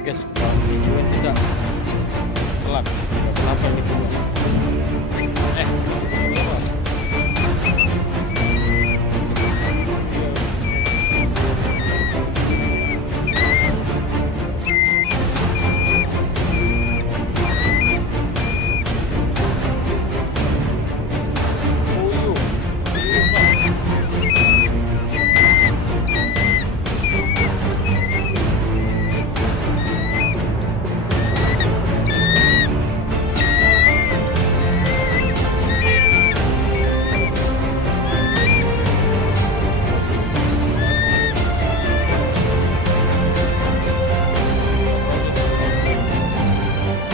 Tapi guys, bambu juga tidak telat. Kenapa ini keluar? Kenapa?